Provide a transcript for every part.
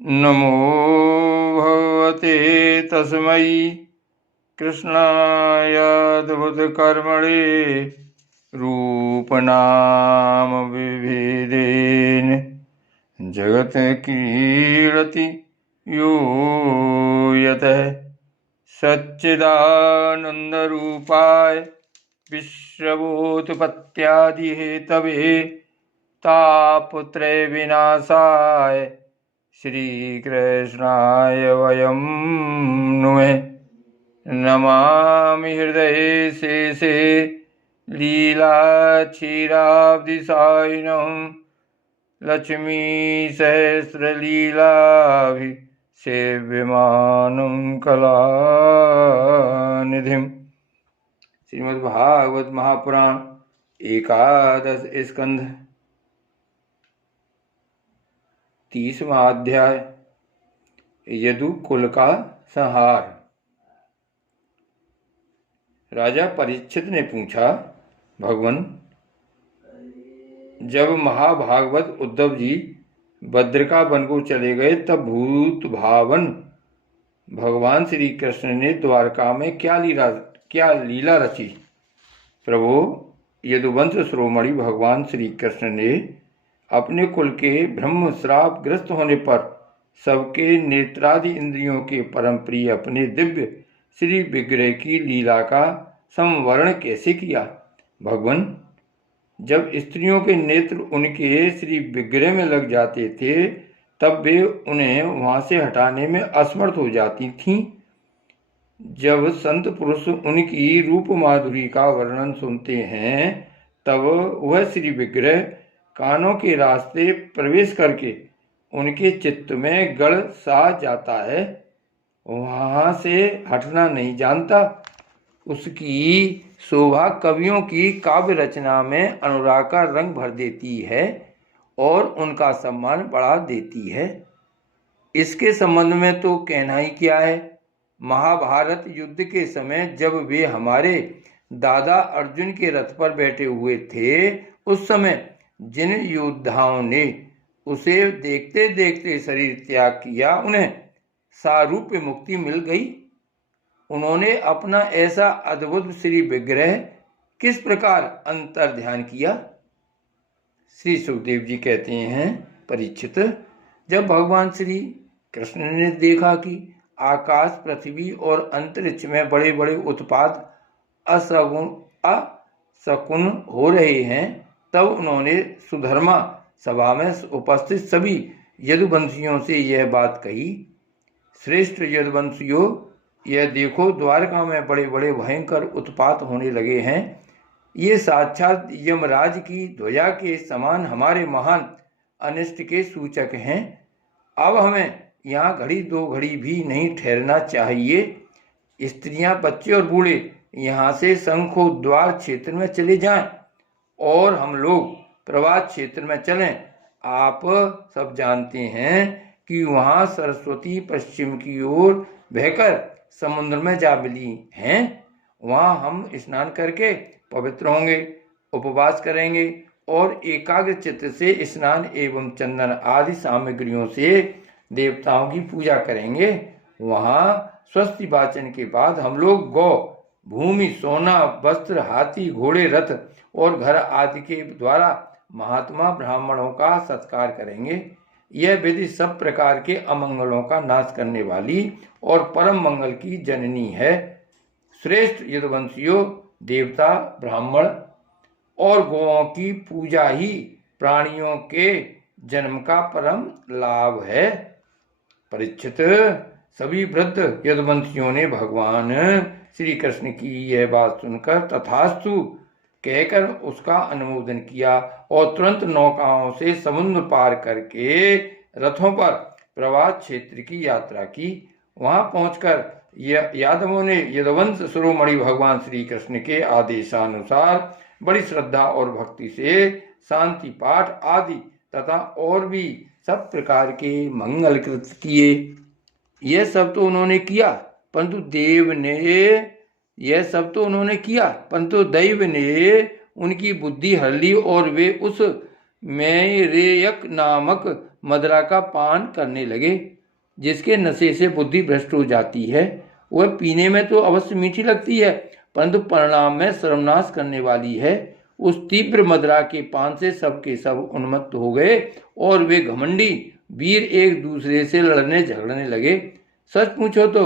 नमो भगवते तस्मै कृष्णायाद्भुतकर्मणे रूपनाम विभेदेन जगत् क्रीडति यो यतः सच्चिदानन्दरूपाय विश्वभूतपत्यादिहेतवे तापत्रय विनाशाय श्रीकृष्णाय वयं नुमः। नमामि हृदये शेषे लीलाक्षीराब्धिसायिनं लक्ष्मीसहस्रलीलाभिसेव्यमानं कलानिधिम्। श्रीमद्भागवत महापुराण एकादश स्कंध 30वां अध्याय यदुकुल का संहार। राजा परीक्षित ने पूछा, भगवान, जब महाभागवत उद्धव जी बद्रिका वन को चले गए तब भूत भावन भगवान श्री कृष्ण ने द्वारका में क्या लीला रची। प्रभु, यदुवंश शिरोमणि भगवान श्री कृष्ण ने अपने कुल के ब्रह्म श्राप ग्रस्त होने पर सबके नेत्रादि इंद्रियों के परम प्रिय अपने दिव्य श्री विग्रह की लीला का संवरण कैसे किया। भगवान, जब स्त्रियों के नेत्र उनके श्री विग्रह में लग जाते थे तब वे उन्हें वहां से हटाने में असमर्थ हो जाती थीं। जब संत पुरुष उनकी रूप माधुरी का वर्णन सुनते हैं तब वह श्री विग्रह कानों के रास्ते प्रवेश करके उनके चित्त में गड़ सा जाता है, वहां से हटना नहीं जानता। उसकी शोभा कवियों की काव्य रचना में अनुराग का रंग भर देती है और उनका सम्मान बढ़ा देती है। इसके संबंध में तो कहना ही क्या है। महाभारत युद्ध के समय जब वे हमारे दादा अर्जुन के रथ पर बैठे हुए थे, उस समय जिन योद्धाओं ने उसे देखते देखते शरीर त्याग किया, उन्हें सारूप्य मुक्ति मिल गई। उन्होंने अपना ऐसा अद्भुत श्री विग्रह किस प्रकार अंतर ध्यान किया। श्री सुखदेव जी कहते हैं, परीक्षित, जब भगवान श्री कृष्ण ने देखा कि आकाश, पृथ्वी और अंतरिक्ष में बड़े बड़े उत्पात असकुन हो रहे हैं, तब उन्होंने सुधर्मा सभा में उपस्थित सभी यदुवंशियों से यह बात कही, श्रेष्ठ यदुवंशियों, यह देखो, द्वारका में बड़े बड़े भयंकर उत्पात होने लगे हैं। ये साक्षात यमराज की ध्वजा के समान हमारे महान अनिष्ट के सूचक हैं। अब हमें यहाँ घड़ी दो घड़ी भी नहीं ठहरना चाहिए। स्त्रियां, बच्चे और बूढ़े यहाँ से शंखोद्वार क्षेत्र में चले जाएं और हम लोग प्रवास क्षेत्र में चलें। आप सब जानते हैं कि वहाँ सरस्वती पश्चिम की ओर बहकर समुद्र में जा मिली हैं। वहाँ हम स्नान करके पवित्र होंगे, उपवास करेंगे और एकाग्र चित्त से स्नान एवं चंदन आदि सामग्रियों से देवताओं की पूजा करेंगे। वहाँ स्वस्ति वाचन के बाद हम लोग गौ, भूमि, सोना, वस्त्र, हाथी, घोड़े, रथ और घर आदि के द्वारा महात्मा ब्राह्मणों का सत्कार करेंगे। यह विधि सब प्रकार के अमंगलों का नाश करने वाली और परम मंगल की जननी है। श्रेष्ठ यदुवंशियों, देवता, ब्राह्मण और गौओं की पूजा ही प्राणियों के जन्म का परम लाभ है। परीक्षित, सभी वृद्ध यदुवंशियों ने भगवान श्री कृष्ण की यह बात सुनकर तथास्तु कहकर उसका अनुमोदन किया और तुरंत नौकाओं से समुद्र पार करके रथों पर प्रवास क्षेत्र की यात्रा की। वहां पहुंचकर यादवों ने यदुवंश शिरोमणि भगवान श्री कृष्ण के आदेशानुसार बड़ी श्रद्धा और भक्ति से शांति पाठ आदि तथा और भी सब प्रकार के मंगल कृत किए। यह सब तो उन्होंने किया, परंतु दैव ने उनकी बुद्धि हर ली और वे उस मैरेयक नामक मदिरा का पान करने लगे। जिसके नशे से बुद्धि भ्रष्ट हो जाती है वह पीने में तो अवश्य मीठी लगती है, परंतु परिणाम में सर्वनाश करने वाली है। उस तीव्र मदिरा के पान से सबके सब उन्मत्त हो गए और वे घमंडी वीर एक दूसरे से लड़ने झगड़ने लगे। सच पूछो तो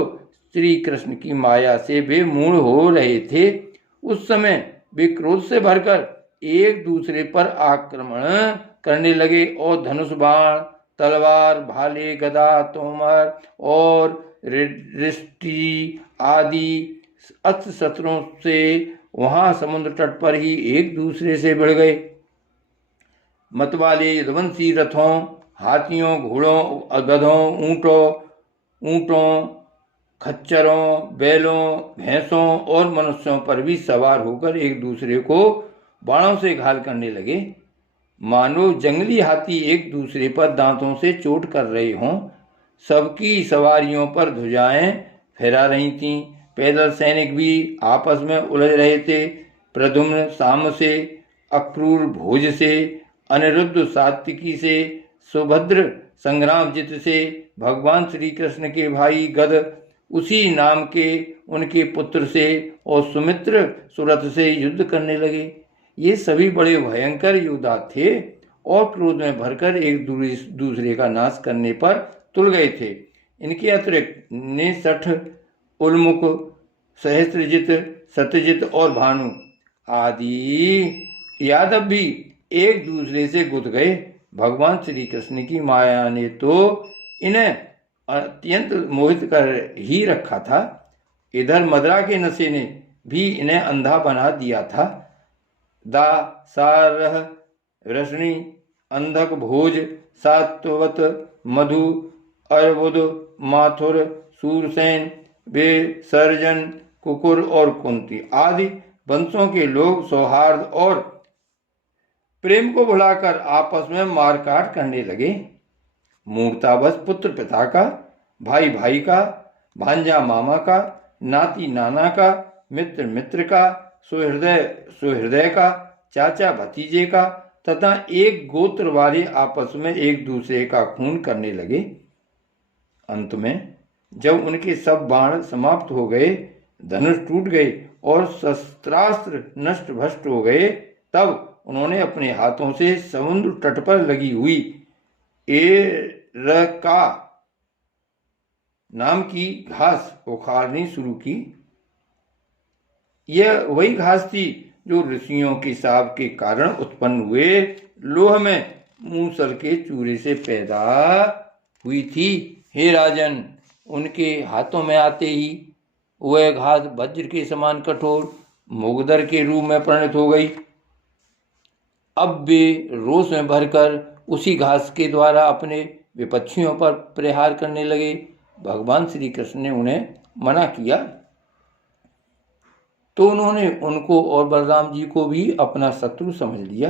श्री कृष्ण की माया से वे मूढ़ हो रहे थे। उस समय वे क्रोध से भरकर एक दूसरे पर आक्रमण करने लगे और धनुष बाण, तलवार, भाले, गदा, तोमर और रिष्टि आदि अस्त्र शस्त्रों से वहां समुद्र तट पर ही एक दूसरे से भिड़ गए। मतवाले यदुवंशी रथों, हाथियों, घोड़ों, गधों, ऊंटों, खच्चरों, बैलों, भैंसों और मनुष्यों पर भी सवार होकर एक दूसरे को बाणों से घायल करने लगे। मानो जंगली हाथी एक दूसरे पर दांतों से चोट कर रहे हों। सबकी सवारियों पर ध्वजाएं फहरा रही थीं। पैदल सैनिक भी आपस में उलझ रहे थे। प्रद्युम्न साम से, अक्रूर भोज से, अनिरुद्ध सात्विकी से, सुभद्र संग्रामजित से, भगवान श्री कृष्ण के भाई गद उसी नाम के उनके पुत्र से और सुमित्र सुरथ से युद्ध करने लगे। ये सभी बड़े भयंकर योद्धा थे और क्रोध में भरकर एक दूसरे का नाश करने पर तुल गए थे। इनके अतिरिक्त निसठ, उल्मुख, सहस्त्रजित, सत्यजित और भानु आदि यादव भी एक दूसरे से गुथ गए। भगवान श्री कृष्ण की माया ने तो इन्हें अत्यंत मोहित कर ही रखा था। इधर मदिरा के नशे ने भी इन्हें अंधा बना दिया था। दासारह, रश्मि, अंधक, भोज, सात्वत, मधु, अर्बुद, माथुर, सूरसेन, विसर्जन, कुकुर और कुंती आदि वंशों के लोग सौहार्द और प्रेम को भुलाकर आपस में मारकाट करने लगे। मूर्तावश पुत्र पिता का, भाई भाई का, भांजा मामा का, नाती नाना का, मित्र मित्र का, सुहृदय का, चाचा भतीजे का तथा एक गोत्र वाले आपस में एक दूसरे का खून करने लगे। अंत में जब उनके सब बाण समाप्त हो गए, धनुष टूट गए और शस्त्रास्त्र नष्ट भ्रष्ट हो गए, तब उन्होंने अपने हाथों से समुद्र तट पर लगी हुई एरका नाम की घास उखाड़नी शुरू की। यह वही घास थी जो ऋषियों के शाप के कारण उत्पन्न हुए लोह में मूसल के चूरे से पैदा हुई थी। हे राजन, उनके हाथों में आते ही वह घास वज्र के समान कठोर मुगदर के रूप में परिणत हो गई। अब वे रोष में भरकर उसी घास के द्वारा अपने विपक्षियों पर प्रहार करने लगे। भगवान श्री कृष्ण ने उन्हें मना किया तो उन्होंने उनको और बलराम जी को भी अपना शत्रु समझ लिया।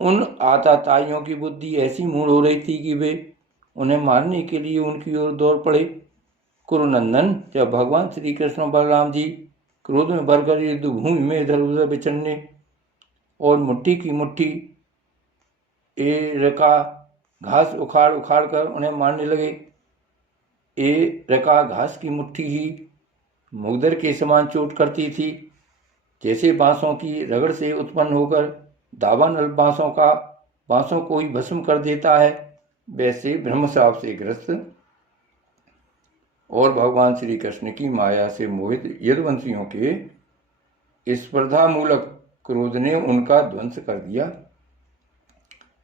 उन आताताइयों की बुद्धि ऐसी मूढ़ हो रही थी कि वे उन्हें मारने के लिए उनकी ओर दौड़ पड़े। कुरुनंदन, जब भगवान श्री कृष्ण और बलराम जी क्रोध में भरकर युद्ध भूमि में इधर उधर विचरने और मुट्ठी की मुट्ठी एरका घास उखाड़ कर उन्हें मारने लगे। एरका घास की मुट्ठी ही मुगदर के समान चोट करती थी। जैसे बांसों की रगड़ से उत्पन्न होकर दावानल बांसों को ही भस्म कर देता है, वैसे ब्रह्मश्राप से ग्रस्त और भगवान श्री कृष्ण की माया से मोहित यदुवंशियों के स्पर्धा मूलक क्रोध ने उनका ध्वंस कर दिया।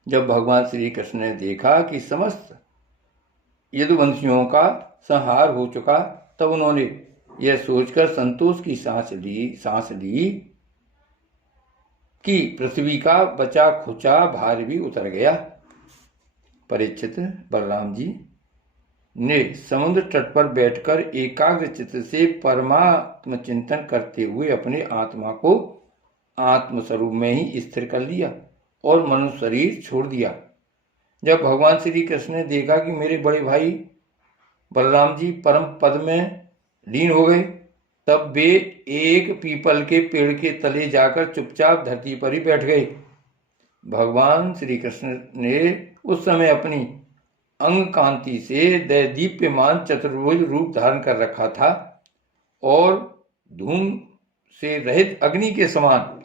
जब भगवान श्री कृष्ण ने देखा कि समस्त यदुवंशियों का संहार हो चुका, तब उन्होंने यह सोचकर संतोष की सांस ली कि पृथ्वी का बचा खुचा भार भी उतर गया। परीक्षित, बलराम जी ने समुद्र तट पर बैठकर एकाग्र चित्त से परमात्म चिंतन करते हुए अपने आत्मा को आत्मस्वरूप में ही स्थिर कर लिया और मनुष्य शरीर छोड़ दिया। जब भगवान श्री कृष्ण ने देखा कि मेरे बड़े भाई बलराम जी परम पद में लीन हो गए, तब वे एक पीपल के पेड़ के तले जाकर चुपचाप धरती पर ही बैठ गए। भगवान श्री कृष्ण ने उस समय अपनी अंग कांति से दीप्यमान चतुर्भुज रूप धारण कर रखा था और धूम से रहित अग्नि के समान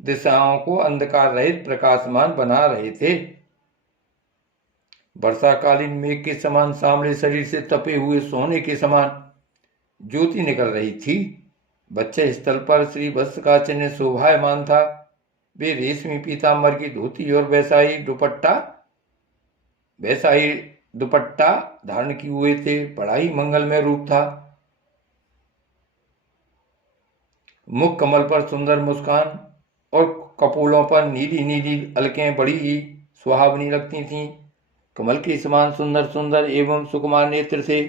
दिशाओं को अंधकार रहित प्रकाशमान बना रहे थे। वर्षाकालीन मेघ के समान सांवले शरीर से तपे हुए सोने के समान ज्योति निकल रही थी। बच्चे स्थल पर श्री वत्स का चिन्ह शोभायमान था। वे रेशमी पीतांबर की धोती और वैसाई दुपट्टा धारण किए हुए थे। बड़ा ही मंगलमय रूप था। मुख कमल पर सुंदर मुस्कान और कपोलों पर नीली नीली अलकें बड़ी ही सुहावनी लगती थीं। कमल के समान सुंदर सुंदर एवं सुकुमार नेत्र थे।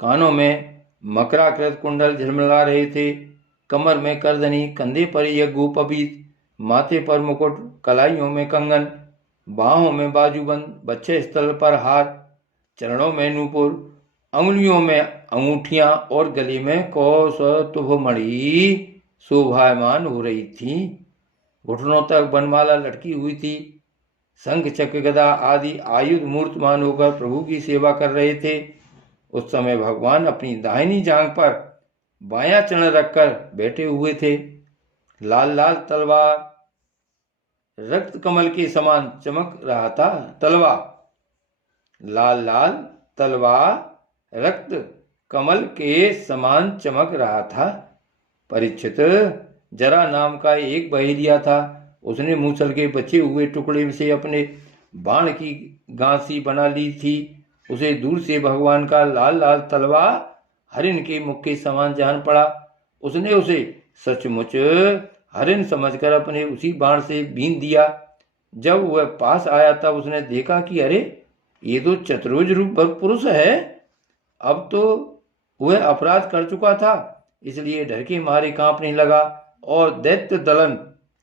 कानों में मकराकृत कुंडल झिलमिला रहे थे। कमर में करदनी, कंधे पर यज्ञोपवीत, माथे पर मुकुट, कलाइयों में कंगन, बाहों में बाजूबंद, बच्चे स्थल पर हार, चरणों में नूपुर, अंगुलियों में अंगूठियां और गले में कौस्तुभमणि शोभायमान हो रही थी। घुटनों तक बनमाला लटकी हुई थी। शंख चक्र गदा आदि आयुध मूर्तमान होकर प्रभु की सेवा कर रहे थे। उस समय भगवान अपनी दाहिनी जांघ पर बायां चरण रखकर बैठे हुए थे। लाल लाल तलवार रक्त कमल के समान चमक रहा था। लाल लाल तलवार रक्त कमल के समान चमक रहा था। परीक्षित, जरा नाम का एक बहेलिया था। उसने मूसल के बचे हुए टुकड़े से अपने बाण की गांसी बना ली थी। उसे दूर से भगवान का लाल लाल तलवार हरिण के मुख के समान जान पड़ा। उसने उसे सचमुच हरिण समझकर अपने उसी बाण से बीन दिया। जब वह पास आया तब उसने देखा कि अरे, ये तो चतुर्भुज रूप पुरुष है। अब तो वह अपराध कर चुका था, इसलिए डर के मारे कांपने लगा और दैत्य दलन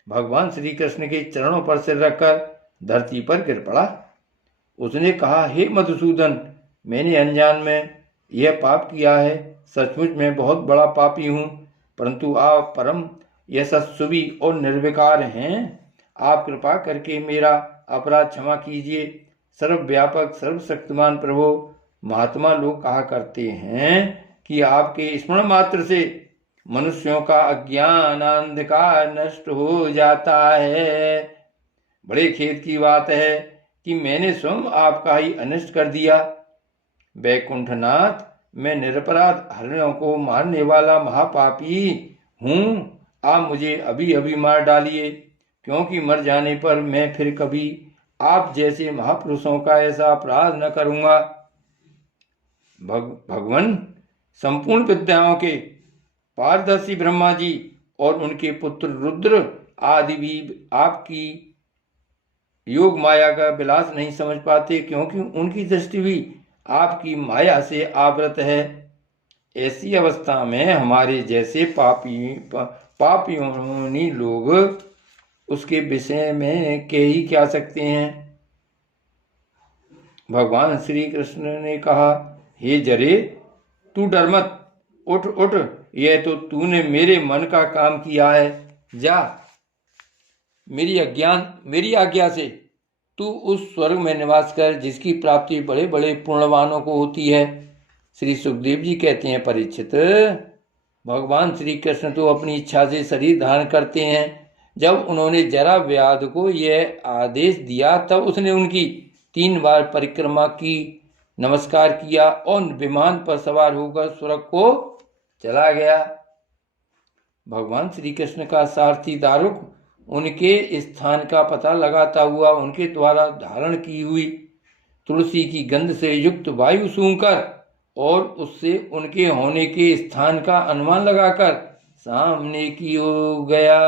भगवान श्री कृष्ण के चरणों पर सिर रखकर धरती पर गिर पड़ा। उसने कहा, हे मधुसूदन, मैंने अनजान में यह पाप किया है। सचमुच मैं बहुत बड़ा पापी हूँ, परंतु आप परम यशस्वी और निर्विकार हैं। आप कृपा करके मेरा अपराध क्षमा कीजिए। सर्वव्यापक सर्वशक्तिमान प्रभु, महात्मा लोग कहा करते हैं कि आपके स्मरण मात्र से मनुष्यों का अज्ञान अंधकार नष्ट हो जाता है। बड़े खेद की बात है कि मैंने स्वयं आपका ही अनिष्ट कर दिया। वैकुंठनाथ, मैं निरपराध हरिणों को मारने वाला महापापी हूँ। आप मुझे अभी अभी मार डालिए, क्योंकि मर जाने पर मैं फिर कभी आप जैसे महापुरुषों का ऐसा अपराध न करूँगा। भगवान, संपूर्ण विद्याओं के पारदर्शी ब्रह्मा जी और उनके पुत्र रुद्र आदि भी आपकी योग माया का विलास नहीं समझ पाते, क्योंकि उनकी दृष्टि भी आपकी माया से आवृत है। ऐसी अवस्था में हमारे जैसे पापियों लोग उसके विषय में कह ही क्या सकते हैं। भगवान श्री कृष्ण ने कहा, हे जरे, तू डर मत, उठ उठ, यह तो तूने मेरे मन का काम किया है। जा, मेरी आज्ञा से तू उस स्वर्ग में निवास कर जिसकी प्राप्ति बड़े बड़े पुण्यवानों को होती है। श्री सुखदेव जी कहते हैं, परीक्षित, भगवान श्री कृष्ण तो अपनी इच्छा से शरीर धारण करते हैं। जब उन्होंने जरा व्याध को यह आदेश दिया तब उसने उनकी 3 बार परिक्रमा की, नमस्कार किया और विमान पर सवार होकर स्वर्ग को चला गया। भगवान श्री कृष्ण का सारथी दारुक उनके स्थान का पता लगाता हुआ उनके द्वारा धारण की हुई तुलसी की गंध से युक्त वायु सूंघकर और उससे उनके होने के स्थान का अनुमान लगाकर सामने की ओर गया।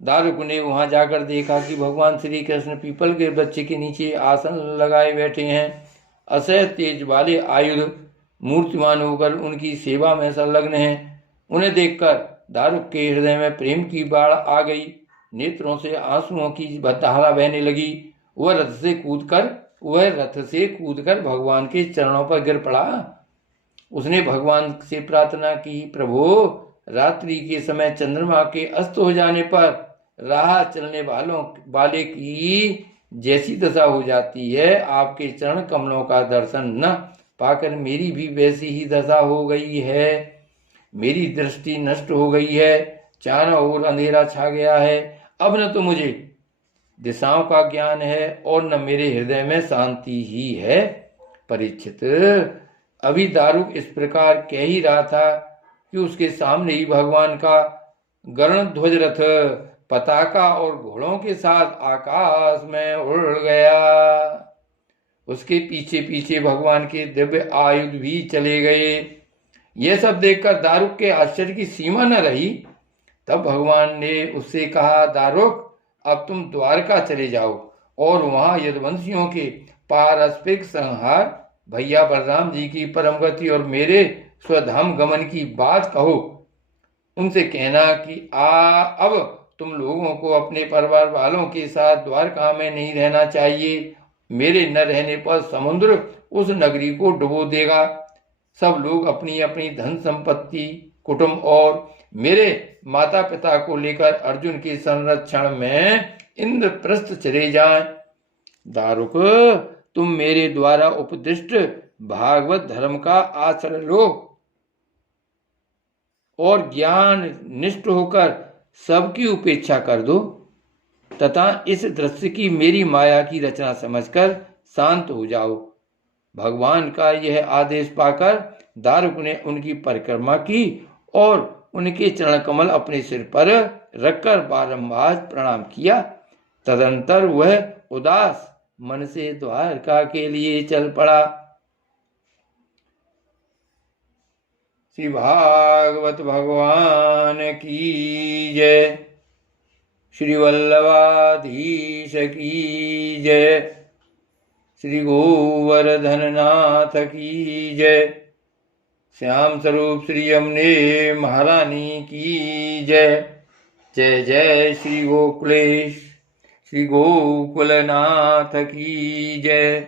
दारुक ने वहां जाकर देखा कि भगवान श्री कृष्ण पीपल के वृक्ष के नीचे आसन लगाए बैठे हैं। असह तेज वाले आयुध मूर्तिमान होकर उनकी सेवा में संलग्न हैं। उन्हें देखकर दारुक के हृदय में प्रेम की बाढ़ आ गई। नेत्रों से आंसुओं की धारा बहने लगी। वह रथ से कूदकर भगवान के चरणों पर गिर पड़ा। उसने भगवान से प्रार्थना की, प्रभु, रात्रि के समय चंद्रमा के अस्त हो जाने पर राह चलने वाले की जैसी दशा हो जाती है, आपके चरण कमलों का दर्शन न पाकर मेरी भी वैसी ही दशा हो गई है। मेरी दृष्टि नष्ट हो गई है, चारों ओर अंधेरा छा गया है। अब न तो मुझे दिशाओं का ज्ञान है और न मेरे हृदय में शांति ही है। परीक्षित, अभी दारुक इस प्रकार कह ही रहा था कि उसके सामने ही भगवान का गरुड़ ध्वज रथ पताका और घोड़ों के साथ आकाश में उड़ गया। उसके पीछे पीछे भगवान के दिव्य आयुध भी चले गए। यह सब देखकर दारुक के आश्चर्य की सीमा न रही। तब भगवान ने उससे कहा, दारुक, अब तुम द्वारका चले जाओ और वहां यदुवंशियों के पारस्परिक संहार, भैया बलराम जी की परम गति और मेरे स्वधाम गमन की बात कहो। उनसे कहना कि अब तुम लोगों को अपने परिवार वालों के साथ द्वारका में नहीं रहना चाहिए। मेरे न रहने पर समुद्र उस नगरी को डुबो देगा। सब लोग अपनी अपनी धन संपत्ति, कुटुंब और मेरे माता पिता को लेकर अर्जुन के संरक्षण में इंद्रप्रस्थ चले जाएं। दारुक, तुम मेरे द्वारा उपदिष्ट भागवत धर्म का आचरण लो और ज्ञान निष्ठ होकर सबकी उपेक्षा कर दो तथा इस दृश्य की मेरी माया की रचना समझकर शांत हो जाओ। भगवान का यह आदेश पाकर दारुक ने उनकी परिक्रमा की और उनके चरण कमल अपने सिर पर रखकर बारंबार प्रणाम किया। तदंतर वह उदास मन से द्वारका के लिए चल पड़ा। श्री भागवत भगवान की जय। श्री वल्लभाधीश की जय। श्री गोवर्धन नाथ की जय। श्याम स्वरूप श्री यमुने महारानी की जय। जय जय श्री गोकुलेश, श्री गोकुलनाथ की जय।